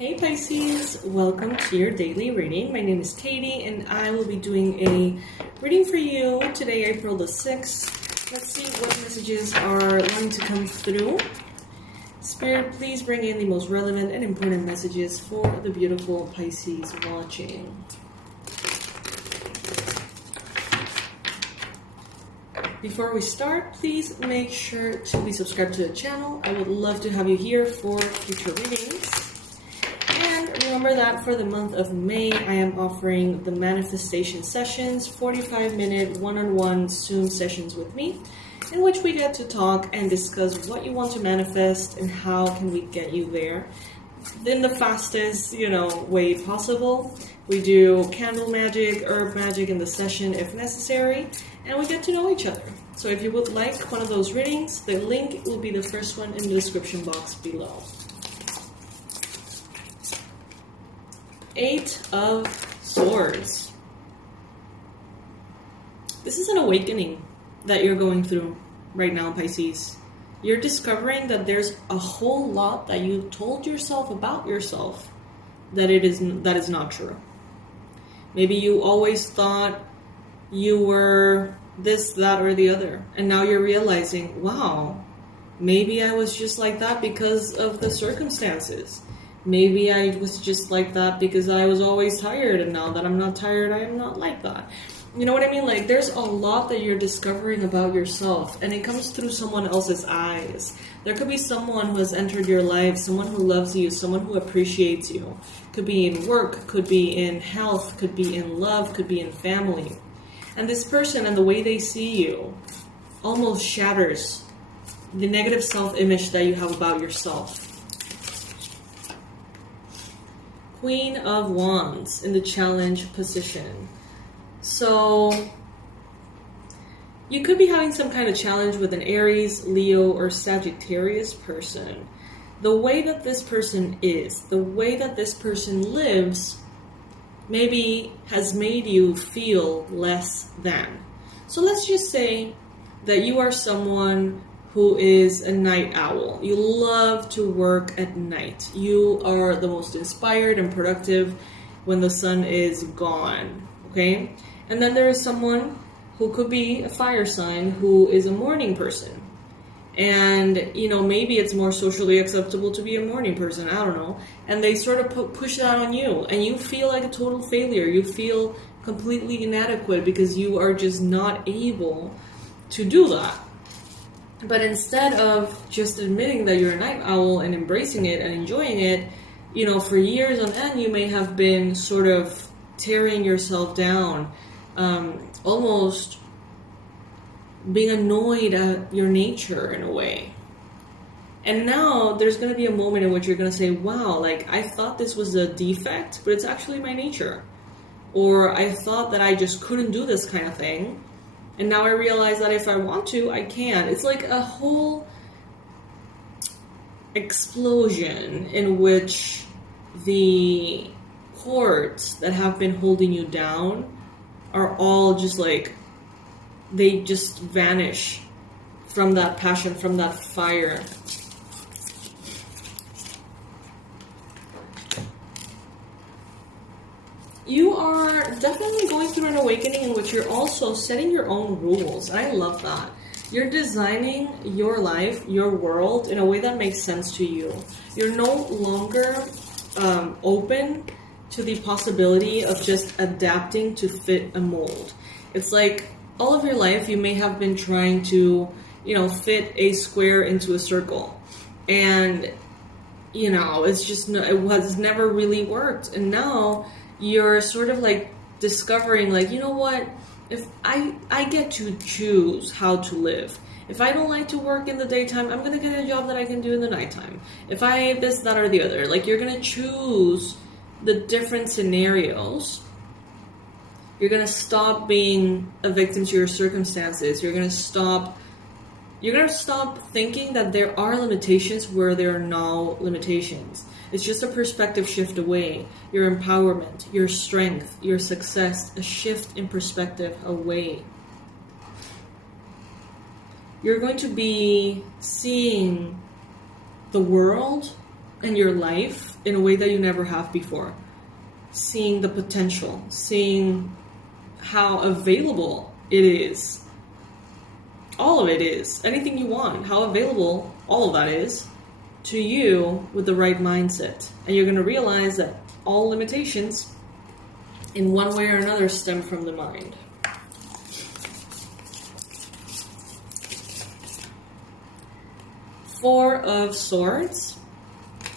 Hey Pisces, welcome to your daily reading. My name is Katie and I will be doing a reading for you today, April the 6th. Let's see what messages are going to come through. Spirit, please bring in the most relevant and important messages for the beautiful Pisces watching. Before we start, please make sure to be subscribed to the channel. I would love to have you here for future readings. And remember that for the month of May, I am offering the manifestation sessions, 45-minute one-on-one Zoom sessions with me, in which we get to talk and discuss what you want to manifest and how can we get you there in the fastest, way possible. We do candle magic, herb magic in the session if necessary, and we get to know each other. So if you would like one of those readings, the link will be the first one in the description box below. 8 of Swords. This is an awakening that you're going through right now, Pisces. You're discovering that there's a whole lot that you told yourself about yourself that is not true. Maybe you always thought you were this, that, or the other, and now you're realizing, wow, maybe I was just like that because of the circumstances. Maybe I was just like that because I was always tired, and now that I'm not tired, I am not like that. You know what I mean? Like, there's a lot that you're discovering about yourself, and it comes through someone else's eyes. There could be someone who has entered your life, someone who loves you, someone who appreciates you. Could be in work, could be in health, could be in love, could be in family. And this person and the way they see you almost shatters the negative self-image that you have about yourself. Queen of Wands in the challenge position. So you could be having some kind of challenge with an Aries, Leo, or Sagittarius person. The way that this person is, the way that this person lives, maybe has made you feel less than. So let's just say that you are someone who is a night owl. You love to work at night. You are the most inspired and productive when the sun is gone, okay? And then there is someone who could be a fire sign who is a morning person. And, maybe it's more socially acceptable to be a morning person, I don't know. And they sort of push that on you, and you feel like a total failure. You feel completely inadequate because you are just not able to do that. But instead of just admitting that you're a night owl and embracing it and enjoying it, for years on end, you may have been sort of tearing yourself down, almost being annoyed at your nature in a way. And now there's going to be a moment in which you're going to say, wow, I thought this was a defect, but it's actually my nature. Or I thought that I just couldn't do this kind of thing, and now I realize that if I want to, I can. It's like a whole explosion in which the cords that have been holding you down are all just they just vanish from that passion, from that fire. You are definitely going through an awakening in which you're also setting your own rules. I love that. You're designing your life, your world, in a way that makes sense to you. You're no longer open to the possibility of just adapting to fit a mold. It's like all of your life you may have been trying to, fit a square into a circle. And, it's just, it has never really worked. And now you're sort of discovering what, if I get to choose how to live. If I don't like to work in the daytime, I'm going to get a job that I can do in the nighttime. If I this, that, or the other, you're going to choose the different scenarios. You're going to stop being a victim to your circumstances. You're going to stop thinking that there are limitations where there are no limitations. It's just a perspective shift away. Your empowerment, your strength, your success, a shift in perspective away. You're going to be seeing the world in your life in a way that you never have before. Seeing the potential, seeing how available it is. All of it is. Anything you want, how available all of that is to you with the right mindset. And you're going to realize that all limitations in one way or another stem from the mind. Four of Swords.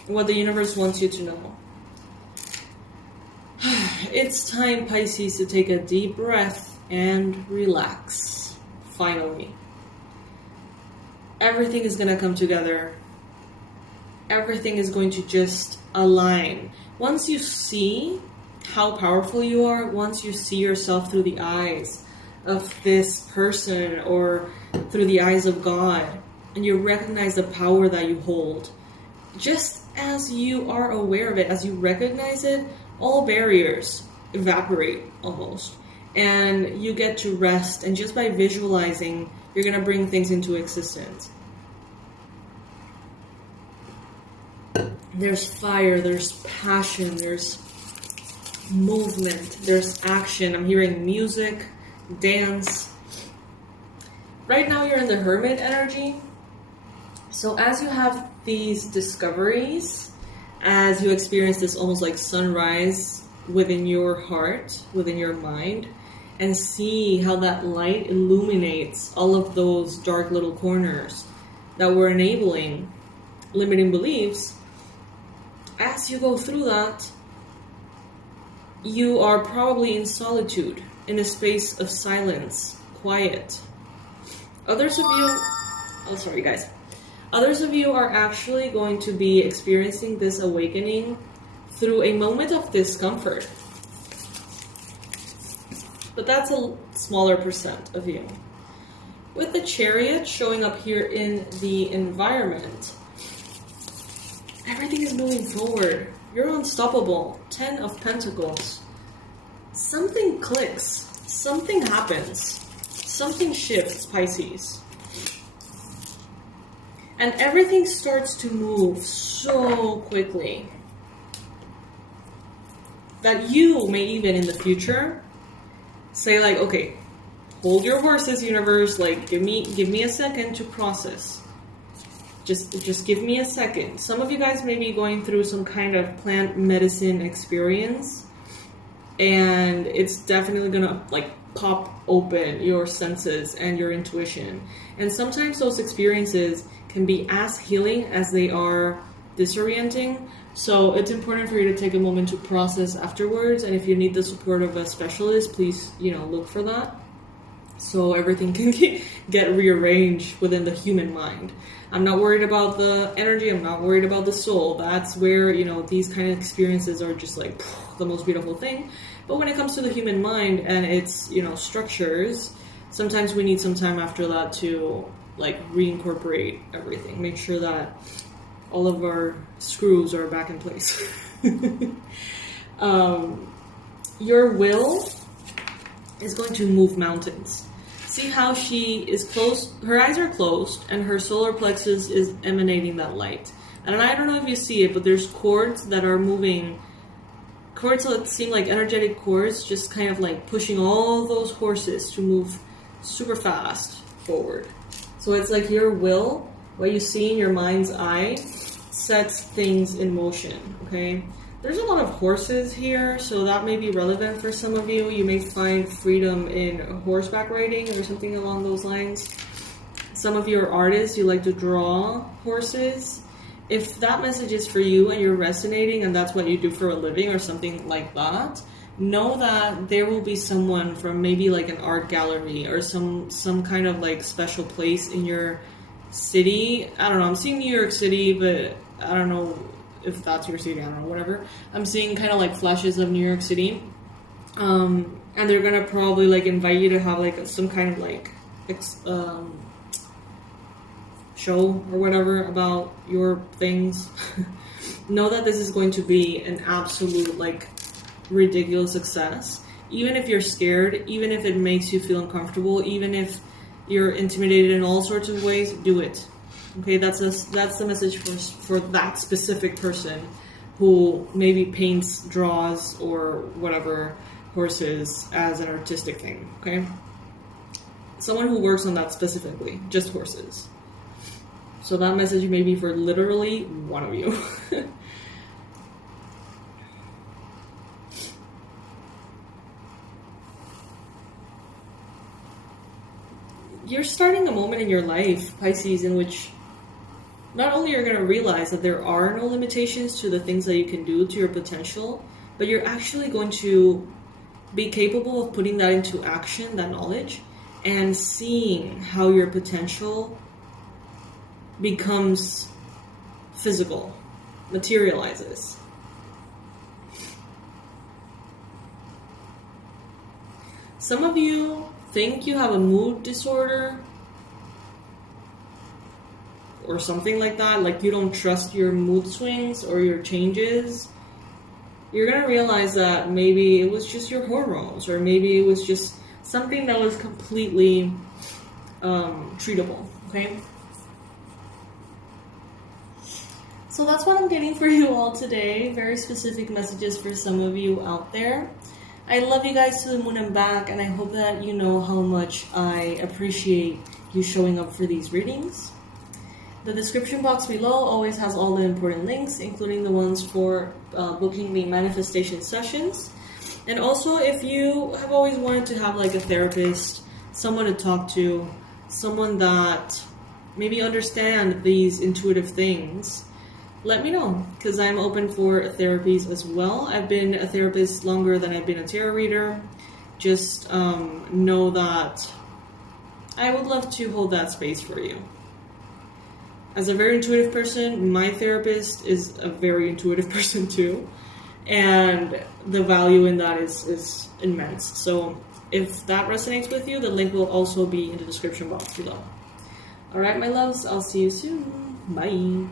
What the universe wants you to know. It's time, Pisces, to take a deep breath and relax. Finally. Everything is going to come together. Everything is going to just align. Once you see how powerful you are, once you see yourself through the eyes of this person or through the eyes of God, and you recognize the power that you hold, just as you are aware of it, as you recognize it, all barriers evaporate almost. And you get to rest, and just by visualizing, you're going to bring things into existence. There's fire, there's passion, there's movement, there's action. I'm hearing music, dance. Right now you're in the Hermit energy. So as you have these discoveries, as you experience this almost like sunrise within your heart, within your mind, and see how that light illuminates all of those dark little corners that were enabling limiting beliefs, as you go through that, you are probably in solitude, in a space of silence, quiet. Others of you are actually going to be experiencing this awakening through a moment of discomfort. But that's a smaller percent of you. With the Chariot showing up here in the environment, everything is moving forward. You're unstoppable. 10 of Pentacles. Something clicks. Something happens. Something shifts, Pisces. And everything starts to move so quickly that you may even in the future say like, okay, hold your horses, universe, like give me a second to process. Just give me a second. Some of you guys may be going through some kind of plant medicine experience, and it's definitely gonna like pop open your senses and your intuition. And sometimes those experiences can be as healing as they are disorienting. So it's important for you to take a moment to process afterwards. And if you need the support of a specialist, please, look for that. So everything can get rearranged within the human mind. I'm not worried about the energy. I'm not worried about the soul. That's where, these kind of experiences are just like the most beautiful thing. But when it comes to the human mind and its, structures, sometimes we need some time after that to like reincorporate everything. Make sure that all of our screws are back in place. Your will is going to move mountains. See how she is closed, her eyes are closed, and her solar plexus is emanating that light. And I don't know if you see it, but there's cords that are moving, cords that seem like energetic cords, just kind of like pushing all those horses to move super fast forward. So it's like your will, what you see in your mind's eye, sets things in motion, okay? There's a lot of horses here, so that may be relevant for some of you. You may find freedom in horseback riding or something along those lines. Some of you are artists, you like to draw horses. If that message is for you and you're resonating and that's what you do for a living or something like that, know that there will be someone from maybe like an art gallery or some kind of like special place in your city. I don't know, I'm seeing New York City, but I don't know if that's your city, I don't know, whatever. I'm seeing kind of like flashes of New York City. And they're gonna probably like invite you to have like some kind of like show or whatever about your things. Know that this is going to be an absolute like ridiculous success. Even if you're scared, even if it makes you feel uncomfortable, even if you're intimidated in all sorts of ways, do it. Okay, that's the message for that specific person who maybe paints, draws, or whatever horses as an artistic thing. Okay, someone who works on that specifically, just horses. So that message may be for literally one of you. You're starting a moment in your life, Pisces, in which not only you're going to realize that there are no limitations to the things that you can do, to your potential, but you're actually going to be capable of putting that into action, that knowledge, and seeing how your potential becomes physical, materializes. Some of you think you have a mood disorder or something like that, like you don't trust your mood swings or your changes. You're gonna realize that maybe it was just your hormones, or maybe it was just something that was completely treatable. Okay, so that's what I'm getting for you all today. Very specific messages for some of you out there. I love you guys to the moon and back, and I hope that you know how much I appreciate you showing up for these readings. The description box below always has all the important links, including the ones for booking the manifestation sessions. And also, if you have always wanted to have like a therapist, someone to talk to, someone that maybe understand these intuitive things, let me know, because I'm open for therapies as well. I've been a therapist longer than I've been a tarot reader. Just know that I would love to hold that space for you. As a very intuitive person, my therapist is a very intuitive person too. And the value in that is immense. So if that resonates with you, the link will also be in the description box below. Alright, my loves, I'll see you soon. Bye.